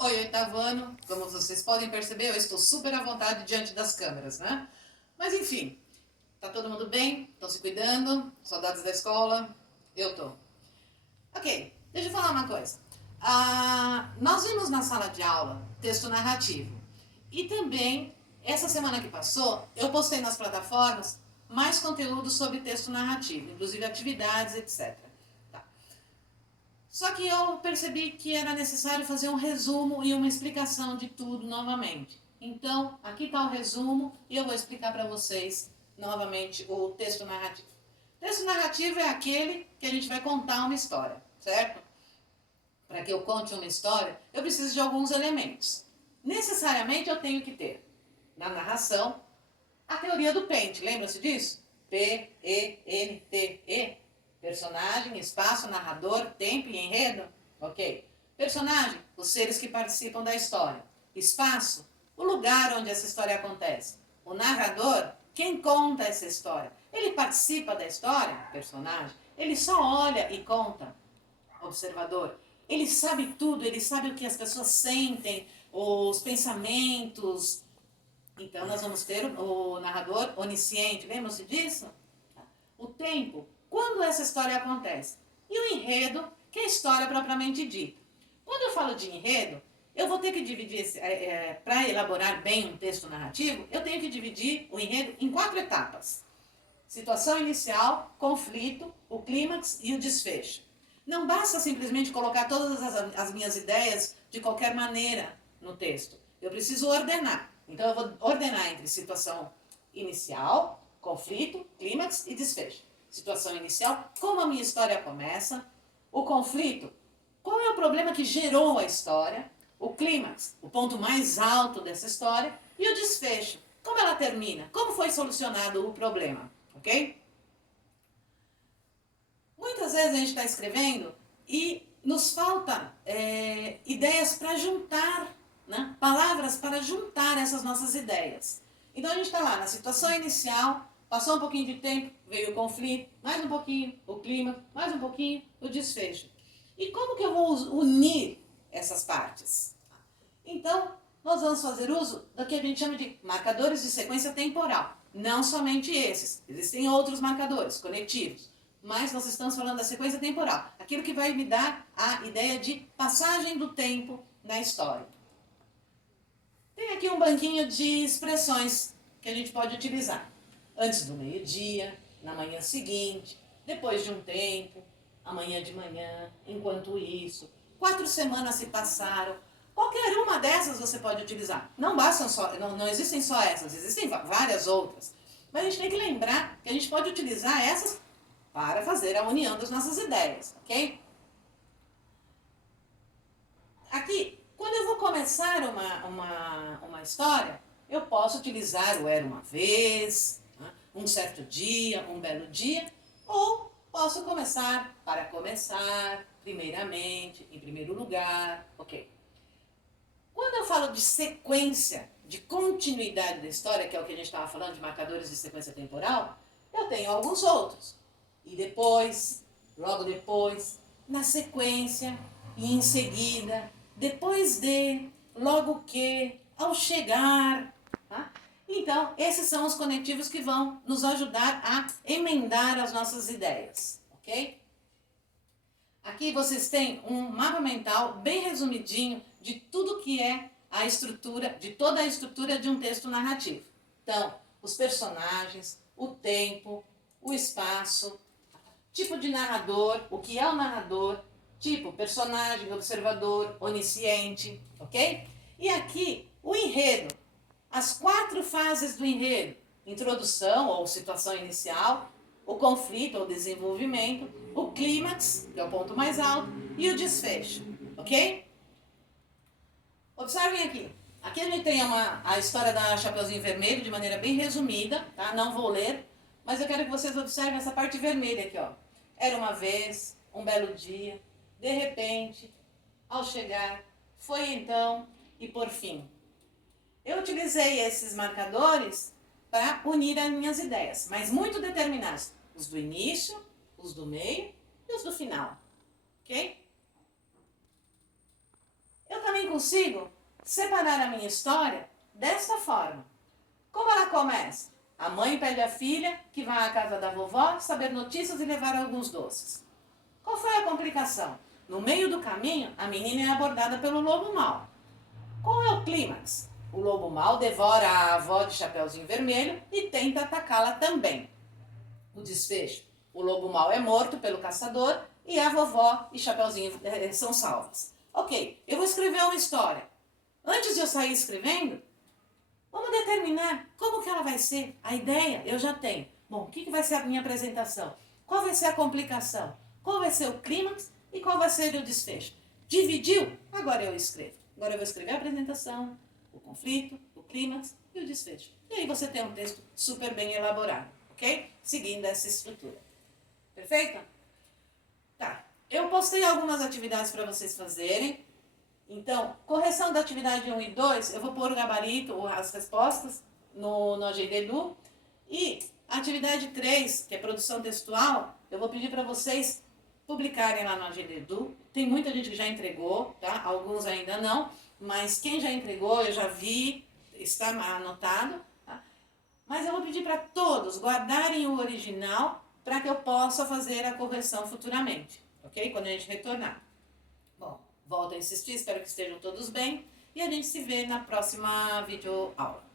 Oi, oitavo ano. Como vocês podem perceber, eu estou super à vontade diante das câmeras, né? Mas enfim, tá todo mundo bem? Estão se cuidando? Saudades da escola? Eu tô. Ok, deixa eu falar uma coisa. Nós vimos na sala de aula texto narrativo. E também, essa semana que passou, eu postei nas plataformas mais conteúdo sobre texto narrativo, inclusive atividades, etc. Tá. Só que eu percebi que era necessário fazer um resumo e uma explicação de tudo novamente. Então, aqui está o resumo e eu vou explicar para vocês novamente o texto narrativo. O texto narrativo é aquele que a gente vai contar uma história, certo? Para que eu conte uma história, eu preciso de alguns elementos. Necessariamente eu tenho que ter, na narração, a teoria do Pente, lembra-se disso? P-E-N-T-E. Personagem, espaço, narrador, tempo e enredo. Ok. Personagem, os seres que participam da história. Espaço, o lugar onde essa história acontece. O narrador, quem conta essa história. Ele participa da história, personagem. Ele só olha e conta, observador. Ele sabe tudo, ele sabe o que as pessoas sentem, os pensamentos. Então, nós vamos ter o narrador onisciente, lembram-se disso? O tempo, quando essa história acontece. E o enredo, que é a história propriamente dita. Quando eu falo de enredo, eu vou ter que dividir, para elaborar bem um texto narrativo, eu tenho que dividir o enredo em 4 etapas. Situação inicial, conflito, o clímax e o desfecho. Não basta simplesmente colocar todas as minhas ideias de qualquer maneira no texto. Eu preciso ordenar. Então eu vou ordenar entre situação inicial, conflito, clímax e desfecho. Situação inicial, como a minha história começa. O conflito, qual é o problema que gerou a história. O clímax, o ponto mais alto dessa história. E o desfecho, como ela termina, como foi solucionado o problema. Ok? Muitas vezes a gente está escrevendo e nos falta ideias para juntar, né? Palavras para juntar essas nossas ideias. Então a gente está lá na situação inicial, passou um pouquinho de tempo, veio o conflito, mais um pouquinho o clima, mais um pouquinho o desfecho. E como que eu vou unir essas partes? Então, nós vamos fazer uso do que a gente chama de marcadores de sequência temporal. Não somente esses, existem outros marcadores conectivos, mas nós estamos falando da sequência temporal, aquilo que vai me dar a ideia de passagem do tempo na história. Tem aqui um banquinho de expressões que a gente pode utilizar. Antes do meio-dia, na manhã seguinte, depois de um tempo, amanhã de manhã, enquanto isso. 4 semanas se passaram. Qualquer uma dessas você pode utilizar. Não bastam só, não existem só essas, existem várias outras. Mas a gente tem que lembrar que a gente pode utilizar essas para fazer a união das nossas ideias, ok? Aqui, quando eu vou começar uma história, eu posso utilizar o era uma vez, né, um certo dia, um belo dia, ou posso começar para começar, primeiramente, em primeiro lugar, ok? Quando eu falo de sequência, de continuidade da história, que é o que a gente estava falando, de marcadores de sequência temporal, eu tenho alguns outros. E depois, logo depois, na sequência, e em seguida, depois de, logo que, ao chegar. Tá? Então, esses são os conectivos que vão nos ajudar a emendar as nossas ideias, ok? Aqui vocês têm um mapa mental bem resumidinho de tudo que é a estrutura, de toda a estrutura de um texto narrativo. Então, os personagens, o tempo, o espaço, tipo de narrador, o que é o narrador, tipo personagem, observador, onisciente, ok? E aqui o enredo, as 4 fases do enredo: introdução ou situação inicial, o conflito ou desenvolvimento, o clímax, que é o ponto mais alto, e o desfecho, ok? Observem aqui. Aqui a gente tem a história da Chapeuzinho Vermelho de maneira bem resumida, tá? Não vou ler, mas eu quero que vocês observem essa parte vermelha aqui, ó. Era uma vez, um belo dia, de repente, ao chegar, foi então e por fim. Eu utilizei esses marcadores para unir as minhas ideias, mas muito determinados. Os do início, os do meio e os do final, ok? Eu também consigo separar a minha história desta forma. Como ela começa? A mãe pede à filha que vá à casa da vovó saber notícias e levar alguns doces. Qual foi a complicação? No meio do caminho, a menina é abordada pelo lobo mau. Qual é o clímax? O lobo mau devora a avó de Chapeuzinho Vermelho e tenta atacá-la também. O desfecho: o lobo mau é morto pelo caçador e a vovó e Chapeuzinho são salvas. Ok, eu vou escrever uma história. Antes de eu sair escrevendo, vamos determinar como que ela vai ser. A ideia eu já tenho. Bom, o que vai ser a minha apresentação? Qual vai ser a complicação? Qual vai ser o clímax e qual vai ser o desfecho? Dividiu? Agora eu escrevo. Agora eu vou escrever a apresentação, o conflito, o clímax e o desfecho. E aí você tem um texto super bem elaborado, ok? Seguindo essa estrutura. Perfeito? Tá. Eu postei algumas atividades para vocês fazerem. Então, correção da atividade 1 e 2, eu vou pôr o gabarito, as respostas, no AGDedu. E a atividade 3, que é produção textual, eu vou pedir para vocês publicarem lá no AGDedu. Tem muita gente que já entregou, tá? Alguns ainda não, mas quem já entregou, eu já vi, está anotado. Tá? Mas eu vou pedir para todos guardarem o original para que eu possa fazer a correção futuramente, ok? Quando a gente retornar. Bom, volto a insistir, espero que estejam todos bem e a gente se vê na próxima videoaula.